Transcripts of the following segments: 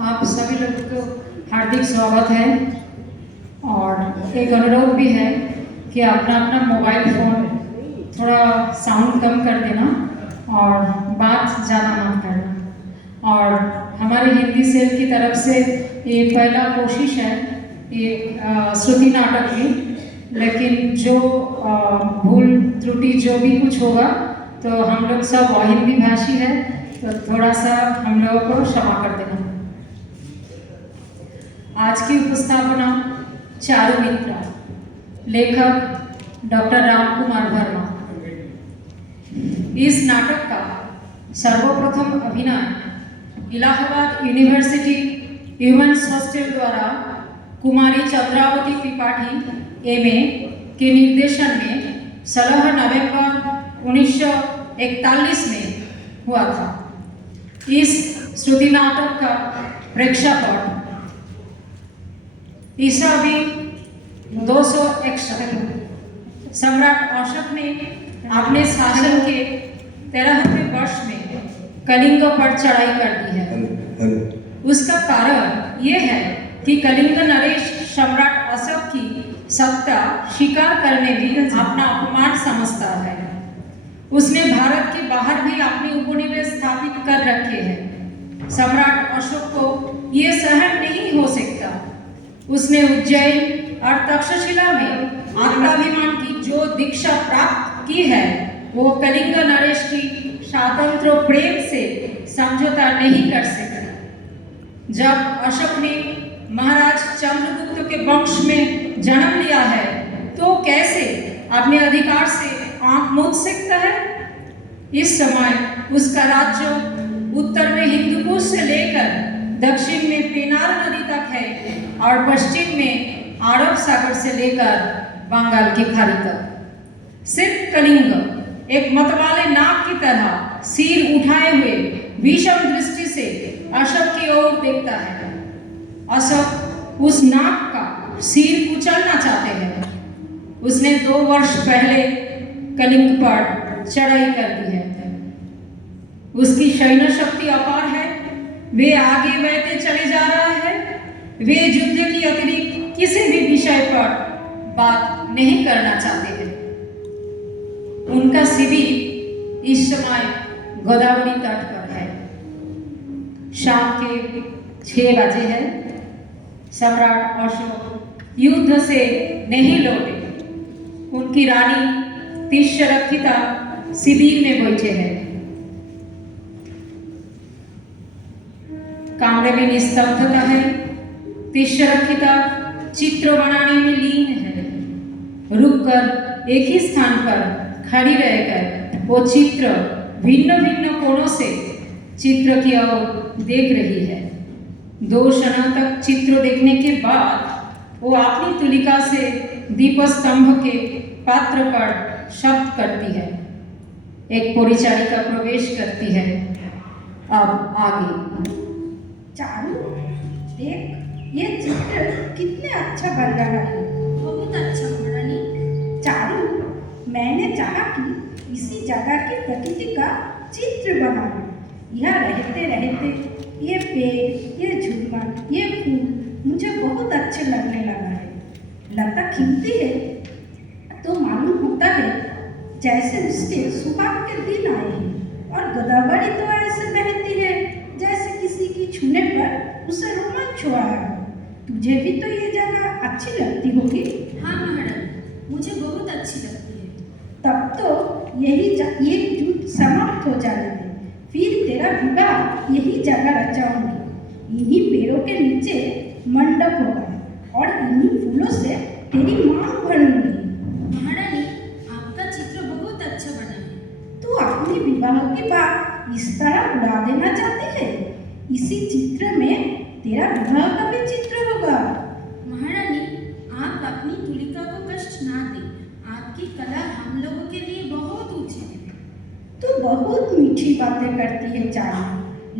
आप सभी लोगों को हार्दिक स्वागत है और एक अनुरोध भी है कि अपना अपना मोबाइल फ़ोन थोड़ा साउंड कम कर देना और बात ज़्यादा मत करना। और हमारे हिंदी सेल की तरफ से ये पहला कोशिश है ये श्रुति नाटक की, लेकिन जो भूल त्रुटि जो भी कुछ होगा तो हम लोग सब हिंदी भाषी है तो थोड़ा सा हम लोगों को क्षमा कर देना। आज की उपस्थापना चारुमित्र, लेखक डॉक्टर रामकुमार वर्मा। इस नाटक का सर्वप्रथम अभिनय इलाहाबाद यूनिवर्सिटी ह्यूमन्स हॉस्टल द्वारा कुमारी चंद्रावती त्रिपाठी एमए के निर्देशन में 16 नवंबर 1941 में हुआ था। इस श्रुति नाटक का प्रेक्षापट ईसा भी 261 सम्राट अशोक ने अपने शासन के 13वें वर्ष में कलिंग पर चढ़ाई कर दी है। उसका कारण यह है कि कलिंग नरेश सम्राट अशोक की सत्ता स्वीकार करने में अपना अपमान समझता है। उसने भारत के बाहर भी अपने उपनिवेश स्थापित कर रखे हैं। सम्राट अशोक को यह सहन नहीं हो सकता। उसने उज्जैन और तक्षशिला में आत्माभिमान की जो दीक्षा प्राप्त की है वो कलिंग नरेश की स्वातंत्र प्रेम से समझौता नहीं कर सकता। जब अशोक ने महाराज चंद्रगुप्त के वंश में जन्म लिया है तो कैसे अपने अधिकार से आंख मूंद सकता है। इस समय उसका राज्य उत्तर में हिंदुकुश से लेकर दक्षिण में पेनार नदी तक है और पश्चिम में अरब सागर से लेकर बंगाल की खाड़ी तक। सिर्फ कलिंग एक मतवाले नाग की तरह सिर उठाए हुए विषम दृष्टि से अशोक की ओर देखता है। अशोक उस नाग का सिर कुचलना चाहते हैं। उसने 2 वर्ष पहले कलिंग पर चढ़ाई कर दी है। उसकी सैन्य शक्ति अपार है। वे आगे बढ़ते चले जा रहा है। वे युद्ध की अतिरिक्त किसी भी विषय पर बात नहीं करना चाहते हैं। उनका शिविर इस समय गोदावरी तट पर है। शाम के 6 बजे है। सम्राट अशोक युद्ध से नहीं लौटे। उनकी रानी तिष्यरक्षिता शिविर में बैठे हैं। कमरे में निस्तब्धता है। तिष्यरक्षिता चित्र बनाने में लीन है। रुककर एक ही स्थान पर खड़ी रहकर वो चित्र भिन्न भिन्न कोणों से चित्र की ओर देख रही है। 2 क्षणों तक चित्र देखने के बाद वो अपनी तुलिका से दीपस्तंभ के पात्र पर शब्द करती है। एक परिचारिका प्रवेश करती है। अब आगे। चारू, देख ये चित्र कितने अच्छा बन रहा है। बहुत अच्छा महारानी। चारू, मैंने चाहा कि इसी जगह की प्रकृति का चित्र बनाऊं। यहाँ रहते रहते ये पेड़, ये झूमर, ये फूल मुझे बहुत अच्छे लगने लगा है। लता खिलती है तो मालूम होता है जैसे उसके सुहाग के दिन आए हैं। और गोदावरी तो ऐसे बहती है जैसे किसी की छूने पर उसे रोमांच हुआ है। तुझे भी तो ये जगह अच्छी लगती होगी। हाँ महारानी, मुझे बहुत अच्छी लगती है। तब तो ये युद्ध समाप्त हो जाने दे। फिर तेरा विवाह यही जगह रचाऊंगी। इन्हीं पेड़ों के नीचे मंडप होगा और इन्हीं फूलों से तेरी मांग भरूंगी। महारानी, आपका चित्र बहुत अच्छा बना है। तू अपने विवाह के बाद इस तरह उड़ा देना चाहती है। इसी चित्र में तेरा विवाह का भी चित्र होगा। महारानी, आप अपनी तुलिका को कष्ट ना दें। आपकी कला हम लोगों के लिए बहुत ऊंची है। तू बहुत मीठी बातें करती है चारू,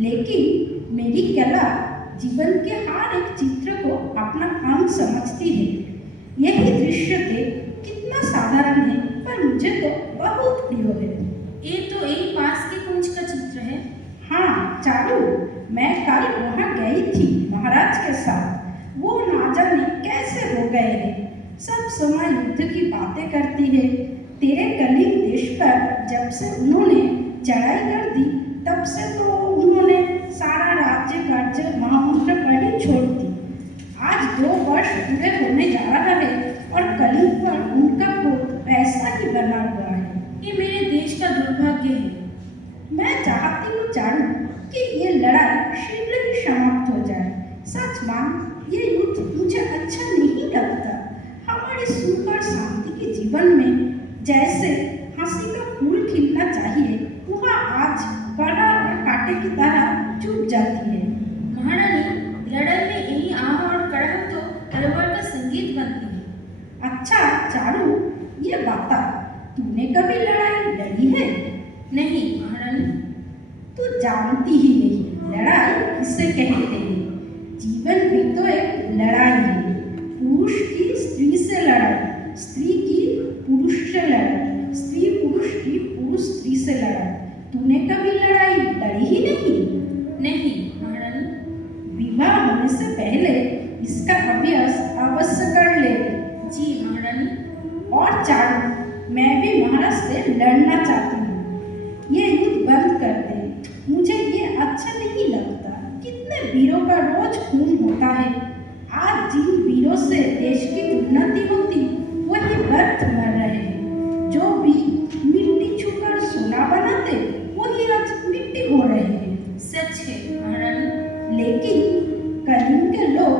लेकिन मेरी कला जीवन के हर एक चित्र को अपना अंग समझती है। यही दृश्य देख कितना साधारण है पर मुझे तो बहुत प्रिय है। ये तो यही पास के कुंज का चित्र है। हाँ, चारू, मैं कल वहाँ गई थी महाराज के साथ। वो ना जाने कैसे हो गए हैं। सब समय युद्ध की बातें करती है। तेरे कलिंग देश पर जब से उन्होंने चढ़ाई कर दी, तब से तो उन्होंने सारा राज्य कार्य महामंत्र पर ही छोड़ दी। आज 2 वर्ष पूरे होने जा रहा है और कलिंग पर उनका क्रोध ऐसा ही बना हुआ है। ये मेरे देश का दुर्भाग्य है। मैं चाहती हूँ चारू कि ये लड़ाई शीघ्र ही समाप्त हो जाए। सच मान, ये युद्ध मुझे अच्छा नहीं लगता। हमारे सुख और शांति के जीवन में जैसे हंसी का फूल खिलना चाहिए, वह आज कड़ा और कांटे की तरह चुप जाती है। महारानी, लड़ाई में यही आह और कड़क तो तलवार का संगीत बनती है। अच्छा चारू, ये बता, तूने कभी लड़ाई लड़ी है? नहीं महारानी। तू जानती ही नहीं लड़ाई किसे कहते हैं। जीवन भी तो एक लड़ाई है। पुरुष की स्त्री से लड़ाई, स्त्री की पुरुष से लड़ाई, स्त्री पुरुष की पुरुष स्त्री से लड़ाई। तूने कभी लड़ाई लड़ी ही नहीं? नहीं महारानी। विवाह होने से पहले इसका अभ्यास अवश्य कर ले। जी महारानी। और चारू, मैं भी महाराज से लड़ना चाहती हूँ। ये युद्ध बंद कर दे। मुझे ये अच्छा नहीं लगता। कितने वीरों का रोज खून होता है। आज जिन वीरों से देश की उन्नति होती, वही व्यर्थ मर रहे हैं। जो भी मिट्टी छूकर सोना बनाते, वही आज मिट्टी हो रहे हैं। सच है महारानी। लेकिन कलिंग के लोग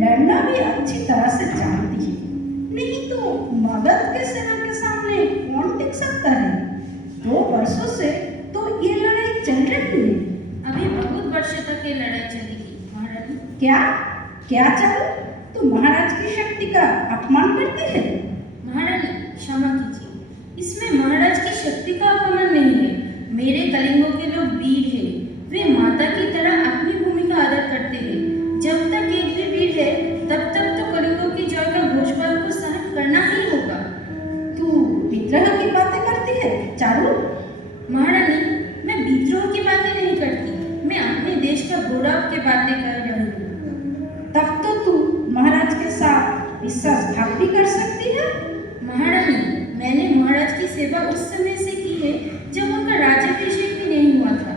लड़ना भी अच्छी तरह से जानती है। नहीं तो मगध के सेना के सामने कौन टिक सकता है? 2 वर्षों से तो ये लड़ाई चल रही है। अभी बहुत वर्षों तक ये लड़ाई चलेगी महारानी। क्या क्या चालू? तू महाराज की शक्ति का अपमान करती है? महारानी क्षमा कीजिए, इसमें महाराज की शक्ति का अपमान नहीं है। मेरे कलिंगों के लोग वीर हैं। वे माता की तरह अपनी भूमि का आदर करते हैं। जब तक एक भी वीर है, तब तक तो कलिंगों की जय का घोषवाल को सहन करना ही होगा। तू विद्रोह की बातें करती है चारू? महारानी, मैं विद्रोह की बातें नहीं करती। मैं अपने देश का गौरव की बातें कर रही हूँ। तब तो तू महाराज के साथ विश्वासघात भी कर सकती है। महारानी, मैंने महाराज की सेवा उस समय से की है जब उनका राज्याभिषेक भी नहीं हुआ था।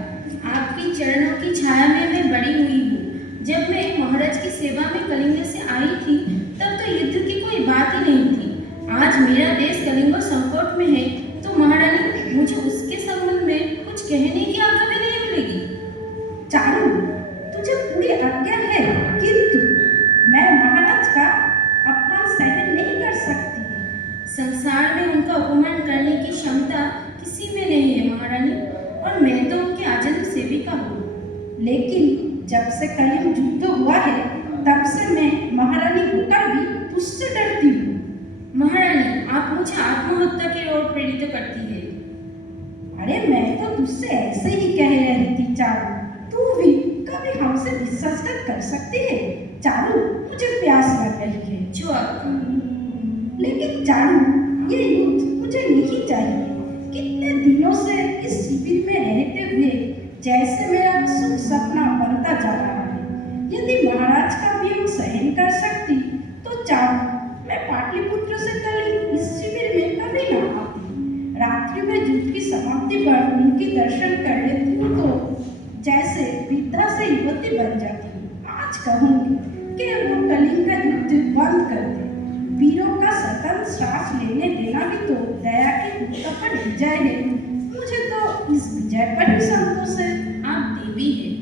आपकी चरणों की छाया में मैं बड़ी हुई हूँ। जब मैं महाराज की सेवा में कलिंग से आई थी, तब तो युद्ध की कोई बात ही नहीं थी। आज मेरा देश कलिंग संकट में है, तो महारानी मुझे उसके संबंध में कुछ कहने की आज्ञा भी नहीं मिलेगी। चारू, तुझे पूरी आज्ञा है, किंतु मैं महाराज का अपमान सहन नहीं कर सकती। संसार में उनका अपमान करने की क्षमता किसी में नहीं है महारानी, और मैं तो उनकी आजन्म सेविका हूँ। लेकिन जब से कलिंग युद्ध हुआ है, तब से मैं महारानी होकर भी तुझसे डरती हूँ। महारानी, आप मुझे आत्महत्या की ओर प्रेरित करती है। अरे मैं तो तुझसे ऐसे ही कह रही थी चारू। तू भी कभी हमसे विश्वासघात कर सकती है? चारू, मुझे प्यास लग रही है। जो आप लेकिन चारू, ये युद्ध मुझे नहीं चाहिए। कितने दिनों से इस शिविर में रहते हुए जैसे मेरा सुख सपना बनता जा रहा है। यदि महाराज का वियोग सहन कर सकती, तो चारू, मैं पाटलिपुत्र से कल इस शिविर में कभी न आती। रात्रि में युद्ध की समाप्ति पर उनके दर्शन कर लेती हूँ तो जैसे वृद्धा से युवती बन जाती हूँ। आज कहूँगी कि वो कलिंग का युद्ध बंद कर दे। वीरों का स्वतंत्र श्वास लेने देना भी तो दया की उत्तपन विजय है। मुझे तो इस विजय पर ही संतोष है। आप देवी हैं।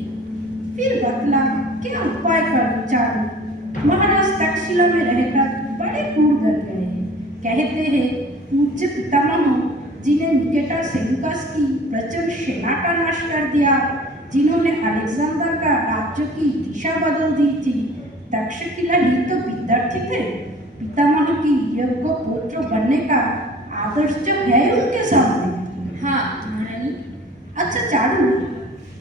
फिर बतला, क्या उपाय करूं चारू? महाराज तक्षशिला में रहकर बड़े क्रूर कर गए हैं। कहते हैं पूज्य पितामह, जिन्हें निकेटर सेल्यूकस की प्रचंड सेना का नाश कर दिया, जिन्होंने अलेक्जेंडर का राज्य की दिशा बदल दी थी, तक्षशिला ही तो विद्यार्थी थे। पितामह की योग्य पुत्र बनने का आदर्श जो है उनके सामने। हाँ महारानी। अच्छा चारू,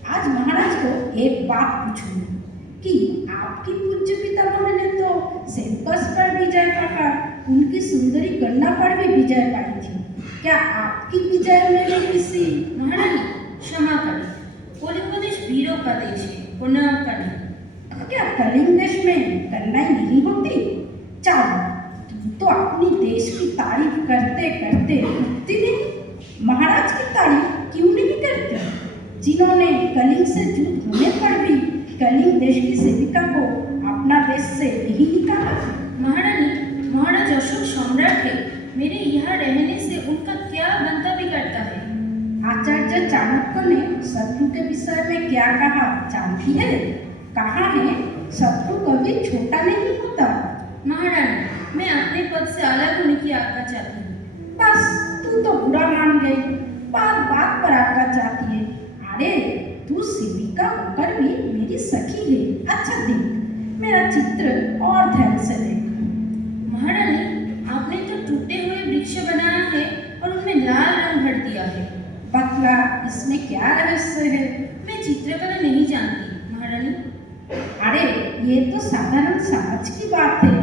आज महाराज को एक बात पूछूं कि आपकी पूज्य पितामह ने तो सेल्यूकस पर विजय पाकर उनकी सुंदरी गन्ना पर भी विजय पाई थी। क्या आपकी विजय में भी किसी? महारानी क्षमा करें, कलिंग देश वीरों का देश है, पुनः का नहीं। क्या कलिंग देश में कन्याएं नहीं होती? चलो, तुम तो अपनी देश की तारीफ करते करते रुकती नहीं। महाराज की तारीफ क्यों नहीं करते, जिन्होंने कलिंग से युद्ध होने पर भी कलिंग देश की सेविका को अपना देश से नहीं निकाला? महारानी, महाराज अशोक सम्राट है, मेरे यहाँ रहने से उनका क्या बनता बिगड़ता है? आचार्य चाणक्य ने शत्रु के विषय में क्या कहा जानती है? कहा है, शत्रु कभी छोटा नहीं होता। महारानी, मैं अपने पद से अलग होने की आज्ञा चाहती हूँ। बस तू तो बुरा मान गई, बात बात पर आज्ञा चाहती है। अरे तू सेविका होकर भी मेरी सखी है। अच्छा देख, मेरा चित्र और ध्यान से देख। महारानी, आपने तो टूटे हुए वृक्ष बनाया है और उनमें लाल रंग भर दिया है। बतला, इसमें क्या रहस्य है? मैं चित्रकला नहीं जानती महारानी। अरे ये तो साधारण समझ की बात है।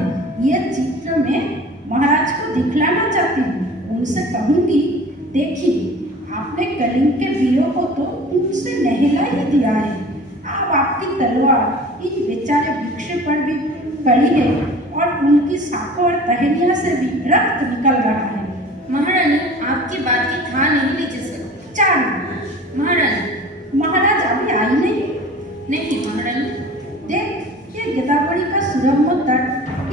ये चित्र में महाराज को दिखलाना चाहती हूँ। उनसे कहूँगी, देखिए आपने कलिंग के वीरों को तो उनसे नहला ही दिया है, अब आपकी तलवार इन बेचारे वृक्ष पर भी पड़ी है और उनकी शाखों और टहनियों से भी रक्त निकल रहा है। महारानी, आपकी बात की था नहीं लीजिए सर। चार महारानी, महाराज अभी आई नहीं? नहीं महारानी। देख, ये गोदावरी का सुरम्य तट,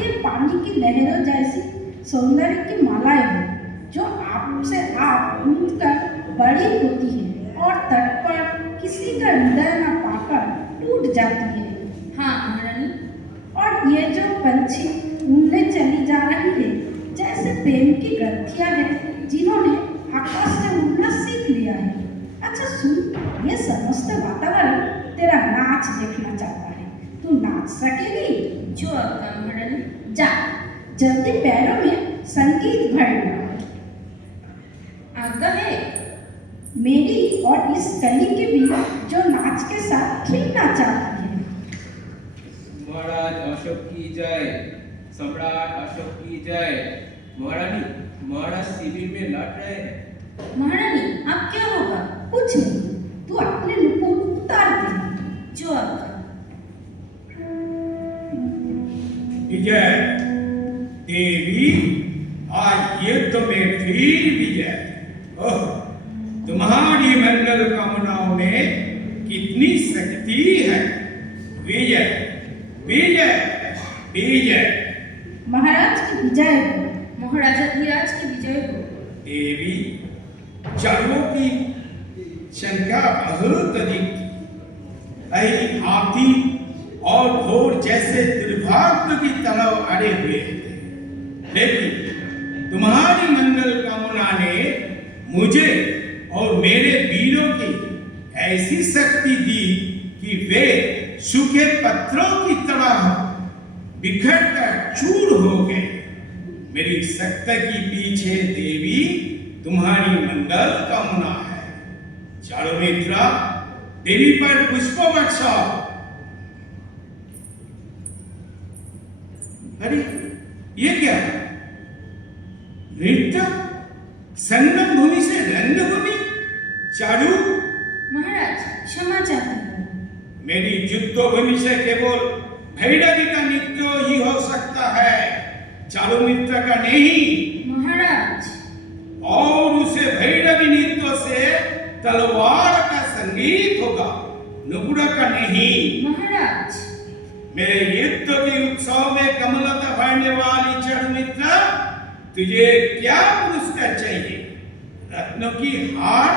ये पानी की लहरों जैसी सौंदर्य की मालाएं हैं जो आपसे आप कूदकर बड़ी होती है और तट पर किसी का हृदय न पाकर टूट जाती है। हाँ महारानी। और ये जो पंछी उड़ने चली जा रही है, जैसे प्रेम की ग्रंथियां हैं जिन्होंने आकाश से उड़ना सीख लिया है। अच्छा सुन, ये समस्त वातावरण तेरा नाच देखना चाहता है, तू नाच सकेगी? जो आज्ञा महारानी। जा, जल्दी पैरों में संगीत भरना। आज्ञा है। मेरी और इस कली की भी जो नाच के साथ खेलना चाहती है। महाराज अशोक की जय, सम्राट अशोक की जय। महारानी, महाराज शिविर में लड़ रहे हैं। महारानी, अब क्या होगा? कुछ नहीं, तू अपने नुपुर उतार दे। जो आज्ञा। विजय देवी, आज युद्ध में फिर विजय। ओह, तुम्हारी मंगल कामनाओं में कितनी शक्ति है। विजय विजय विजय। महाराज की विजय हो। महाराजा धीराज की विजय हो। देवी, चारों की संख्या बहुत अधिक थी। ऐ हाथी और घोड़ जैसे दुर्भाग्य की तरह अड़े हुए थे, लेकिन तुम्हारी मंगल कामना ने मुझे और मेरे वीरों की ऐसी शक्ति दी कि वे सूखे पत्थरों की तरह बिखर कर चूर हो गए। मेरी शक्ति के पीछे देवी तुम्हारी मंगल कामना है। चारों मित्रा, देवी पर पुष्प वर्षाओ। अरे ये क्या है? नृत्य संगम भूमि से रंगभूमि। चारू, महाराज क्षमा चाहती हूँ। मेरी युद्ध भूमि से केवल भैरवी का नृत्य ही हो सकता है, चारू मित्र का नहीं। महाराज। और उसे भैरवी नृत्य से तलवार का संगीत होगा, नुपुर का नहीं। महाराज। मेरे युद्ध के उत्सव में कमलता भरने वाली चारू मित्र, तुझे क्या पुरस्कार चाहिए? रत्नों की हार,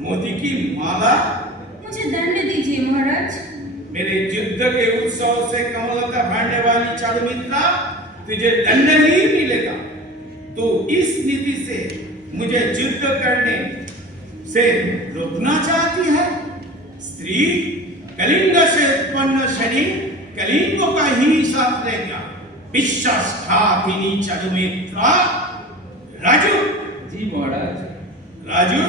मोती की माला? मुझे दंड दीजिए महाराज। मेरे युद्ध के उत्सव से कमलता भरने वाली चारू मित्र, तुझे दंड नहीं मिलेगा। तो इस नीति से मुझे युद्ध करने से रोकना चाहती है? स्त्री, कलिंग से उत्पन्न शनि कलिंग का ही साथ लेगा। विश्वासघातिनी चारू मित्र। राजू। जी महाराज। राजू,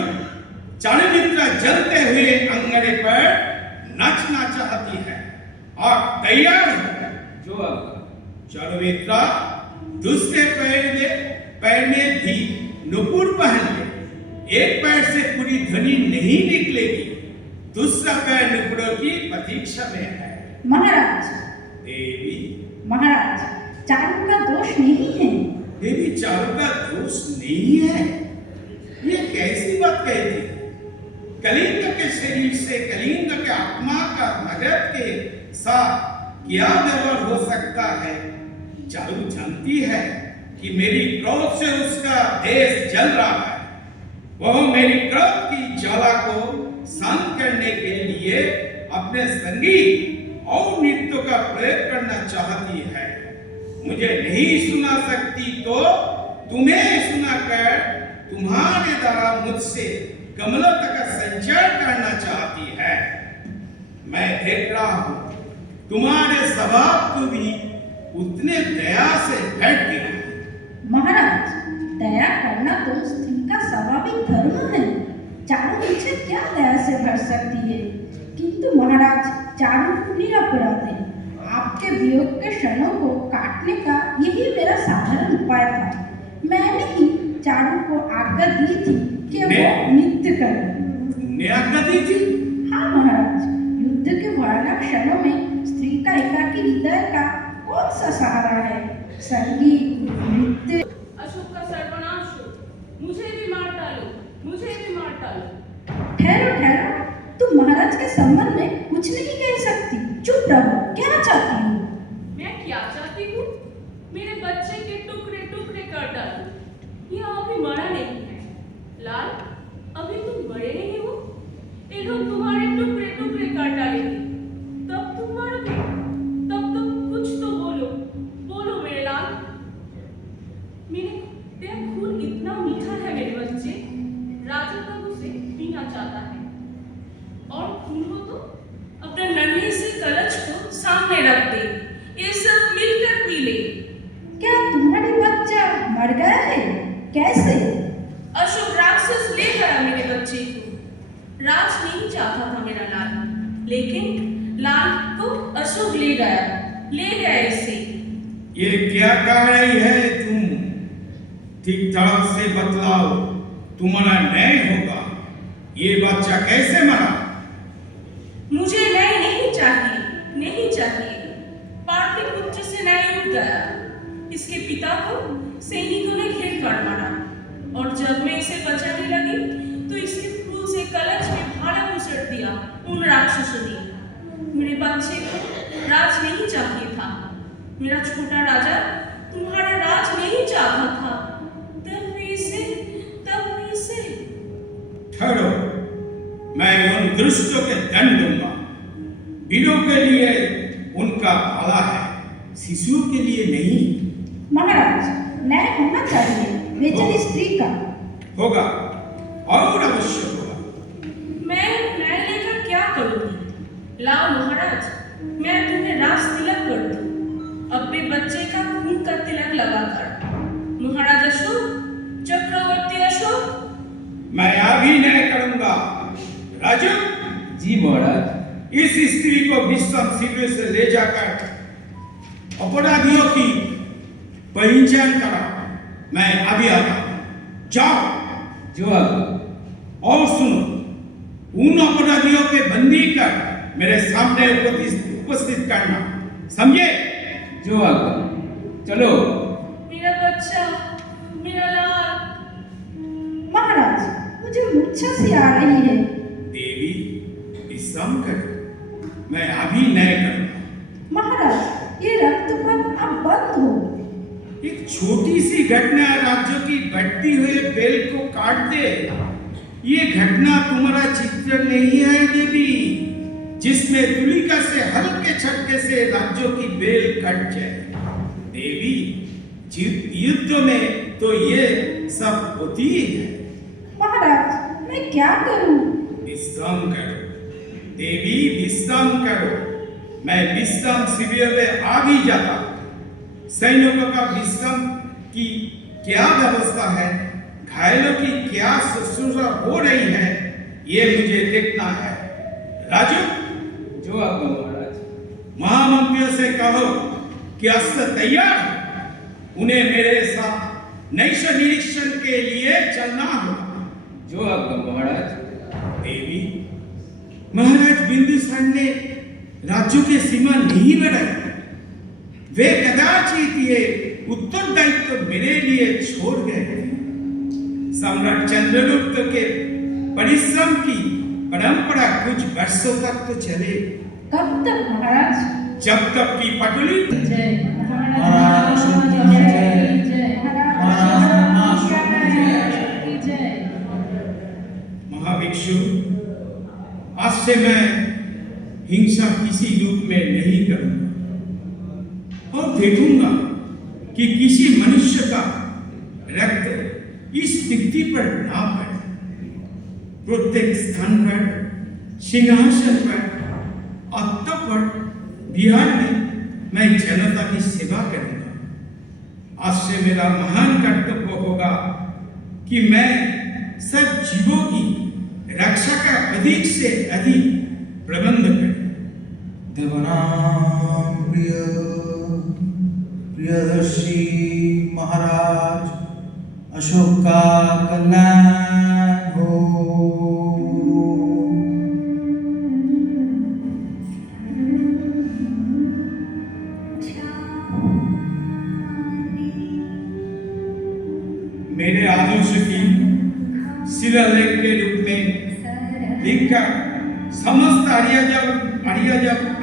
चारू मित्र जलते हुए अंगने पर नाचना चाहती है और तैयार है। जो आज्ञा। चारू मित्र, दूसरे पैर में भी नुपुर पहन ले। एक पैर से पूरी ध्वनि नहीं निकलेगी। दुस्सह नुपुरों की प्रतीक्षा में है। महाराज, देवी, महाराज, चारू का दोष नहीं है। देवी चारू का दोष नहीं है? ये कैसी बात कहती? कलिंग के शरीर से कलिंग के आत्मा का नगद के साथ क्या व्यवहार हो सकता है? चारू जानती है कि मेरी क्रोध से उसका देश जल रहा है। वह मेरी क्रोध की ज्वाला को शांत करने के लिए अपने संगीत और नृत्य का प्रयोग करना चाहती है। मुझे नहीं सुना सकती तो तुम्हें सुनाकर तुम्हारे द्वारा मुझसे कमलता का संचार करना चाहती है। मैं देख रहा हूं तुम्हारे स्वभाव को भी उतने दया से भट गया। महाराज, दया करना तो स्त्री का स्वाभाविक धर्म है। चारू मुझे क्या दया से भर सकती है? किंतु महाराज, चारू निरपराध है। आपके वियोग के क्षणों को काटने का यही मेरा साधारण उपाय था। मैंने ही चारू को आज्ञा दी थी कि वो नृत्य करे। ने आज्ञा दी थी? हाँ महाराज, युद्ध के भयानक क्षणों में स्त्री का एकाकी हृदय का कौन सा सहारा है? संगीत, नृत्य। अशोक का सर्वनाश हो, मुझे भी मार डालो, मुझे भी मार डालो। ठहरो ठहरो, तुम महाराज के संबंध में कुछ नहीं कह सकती। चुप रहो। क्या चाहती हो? मैं क्या चाहती हूँ? मेरे बच्चे के टुकड़े टुकड़े कर डालो। यह अभी मरा नहीं है। लाल, अभी तुम बड़े नहीं हो। ये लोग तुम्हारे टुकड़े टुकड़े कर डालेंगे, तब तुम मरोगे। तब तो कुछ तो बोलो, बोलो मेरे लाल। तेरा खून इतना मीठा है मेरे बच्चे, राजा तब उसे पीना चाहता है। और खून हो तो अपने नन्हे से कलश को सामने रख दे, ये सब मिलकर पी ले। क्या तुम्हारी बच्चा मर गया है? कैसे? अशोक राक्षस ले गया मेरे बच्चे को। राज नहीं चाहता था मेरा लाल, लेकिन लाल को अशोक ले गया इसे। ये क्या कह रही है तुम? ठीक ठाक से बतलाओ, तुम्हारा न्याय होगा। ये बच्चा कैसे मरा? मुझे न्याय नहीं चाहिए, नहीं चाहिए। पाटलिपुत्र से न्याय उठ गया। इसके पिता को सैनिकों ने घेर कर मारा, और जब मैं इसे बचाने लगी तो इसके फूल से कलश में भाला घुसट दिया उन राक्षसों ने। मेरे बच्चे को राज नहीं चाहिए था। मेरा छोटा राजा तुम्हारा राज नहीं चाहता था। तब मैं इसे ठहरो, मैं उन दुष्टों के दंड दूंगा। वीरों के लिए उनका भला है, शिशुओं के लिए नहीं। महाराज, न्याय होना चाहिए बेचारी स्त्री का। होगा, और अवश्य होगा। मैं न्याय लेकर क्या करूंगी? लाओ महाराज, मैं तुम्हें राज तिलक कर दूं, अपने बच्चे का खून का तिलक लगाकर। महाराज अशोक, चक्रवर्ती अशोक। मैं अभिनय करूंगा। राजू जी महाराज। इस स्त्री को विश्राम शिविर से ले जाकर अपराधियों की पहचान करा। मैं अभी आता हूं। जाओ। जो आज्ञा। और सुनो, उन अपराधियों के बंदी कर मेरे सामने उपस्थित करना, समझे? जो आज्ञा। चलो। मेरा बच्चा, मेरा लाल। महाराज, मुझे मूर्छा सी आ रही है। देवी, विश्राम कर, मैं अभी न्याय करूंगा। महाराज, ये रक्तपात अब बंद हो। एक छोटी सी घटना राज्यों की बढ़ती हुई बेल को काट दे। ये घटना तुम्हारा चित्र नहीं है देवी, जिसमें तुलिका से हल्के झटके से राज्यों की बेल कट जाए। देवी, युद्ध में तो ये सब होती है। महाराज, मैं क्या करूं? विश्राम करो देवी, विश्राम करो। मैं विश्राम शिविर में आ भी जाता। सैनिकों का विश्राम की क्या व्यवस्था है, घायलों की क्या शुश्रूषा हो रही है, ये मुझे देखना है। राजू, जो आज्ञा महाराज। महामंत्रियों से कहो कि अस्त्र तैयार है। उन्हें मेरे साथ नैश निरीक्षण के लिए चलना होगा। जो आज्ञा महाराज। देवी, महाराज बिंदुसार ने राज्यों की सीमा नहीं बढ़ाई। वे कदाचित ये उत्तरदायित्व तो मेरे लिए छोड़ गए थे। सम्राट चंद्रगुप्त के परिश्रम की परंपरा कुछ वर्षों तक तो चले। कब तक महाराज? जब तक की पटुली जय महाराज जय महाभिक्षु, आज से मैं हिंसा किसी रूप में नहीं करूंगा और देखूंगा कि किसी मनुष्य का रक्त इस पृथ्वी पर ना पड़े। प्रत्येक स्थान पर, सिंहासन पर, अत्तपट बिहार में मैं जनता की सेवा करूंगा। आज से मेरा महान कर्तव्य होगा कि मैं सब जीवों की रक्षा का अधिक से अधिक प्रबंध करें। देवनाम प्रियदर्शी महाराज अशोक का कल्याण हो। मेरे आदर्श की शिलालेख के रूप में लिखकर समस्त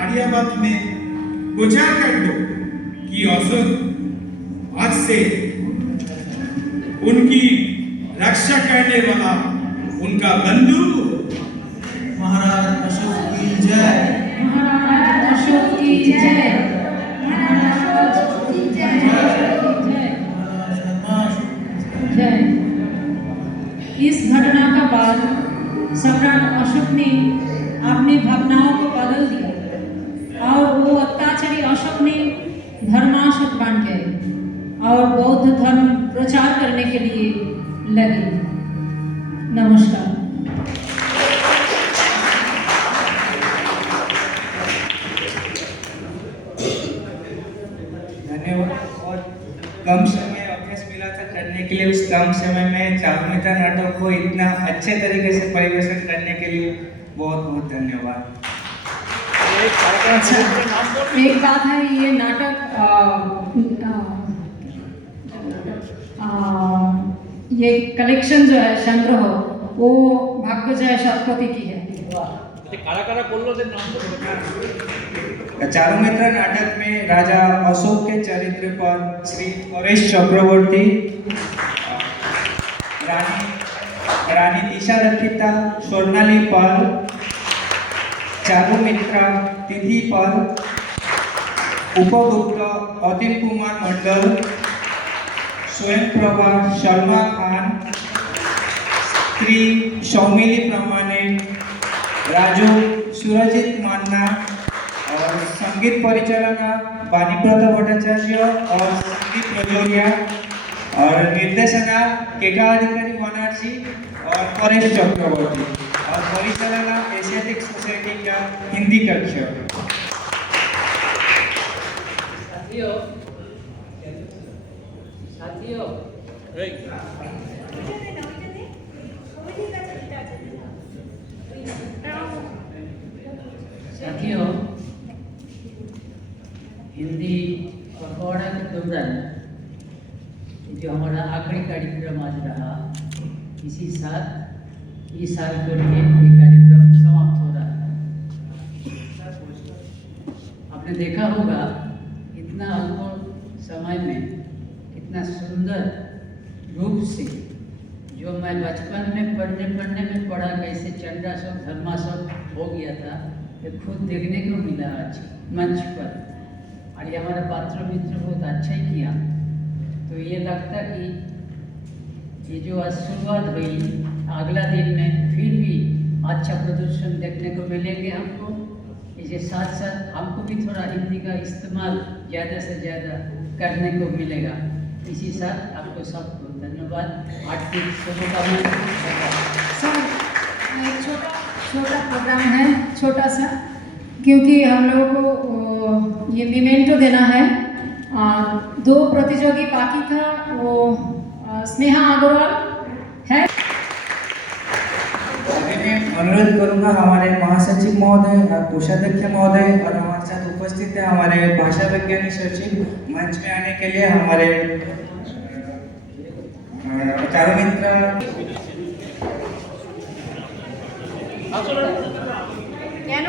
आर्यावर्त में प्रचार कर दो कि अशोक आज से उनकी रक्षा करने वाला उनका बंधु। महाराज अशोक की जय। महाराज अशोक की जय। महाराज अशोक की जय। जय। इस घटना का बाद सम्राट अशोक ने अपनी भावनाओं को बदल दिया और वो अत्याचारी अशोक ने धर्माशोक बन गए और बौद्ध धर्म प्रचार करने के लिए लगे। नमस्कार। धन्यवाद। और कम समय अभ्यास मिला था करने के लिए, उस कम समय में चारुमित्र नाटक को इतना अच्छे तरीके से परिवेशन करने के लिए बहुत बहुत धन्यवाद। अच्छा, एक बात है, ये नाटक ये कलेक्शन जो है संग्रह वो भाग्यजय शतपथी की है। चारुमित्र नाटक में राजा अशोक के चरित्र पर श्री परेश चक्रवर्ती, रानी दिशा रखिता, स्वर्णाली पाल, चारुमित्र तिथि पर, उपगुप्त अतिल कुमार मंडल, स्वयंप्रभा शर्मा खान, स्त्री सौमिली प्रमाणे, राजू सुरजित मान्ना और संगीत परिचालना बानीव्रत भट्टाचार्य और संदीप रजौरिया और निर्देशना केका अधिकारी बनर्जी और परेश चक्रवर्ती और परिचालना एशियाटिक सोसाइटी का हिंदी कक्ष। साथियों, हिंदी पखवाड़ा के दौरान जो हमारा आखिरी कार्यक्रम आज रहा, इसी साथ इस साल के लिए ये कार्यक्रम समाप्त हो रहा है। आपने देखा होगा इतना अल्प समय में इतना सुंदर रूप से, जो मैं बचपन में पढ़ने में पढ़ा कैसे चंडाशोक धर्माशोक हो गया था, ये खुद देखने को मिला आज मंच पर। और ये हमारा पात्र मित्र बहुत अच्छा ही किया। तो ये लगता कि ये जो आज शुरुआत हुई, अगला दिन में फिर भी अच्छा प्रदर्शन देखने को मिलेंगे हमको। इसके साथ साथ हमको भी थोड़ा हिंदी का इस्तेमाल ज़्यादा से ज़्यादा करने को मिलेगा। इसी साथ आपको सबको धन्यवाद। आर्थिक शुभकामनाएं। सर, एक छोटा प्रोग्राम है, छोटा सा, क्योंकि हम लोगों को ये मेमेंटो देना है। 2 प्रतियोगी बाकी था, वो स्नेहा अग्रवाल है। अनुरोध करूंगा हमारे महासचिव महोदय और कोषाध्यक्ष महोदय और हमारे साथ उपस्थित है हमारे भाषा विज्ञानी सचिव मंच में आने के लिए, हमारे चारों मित्र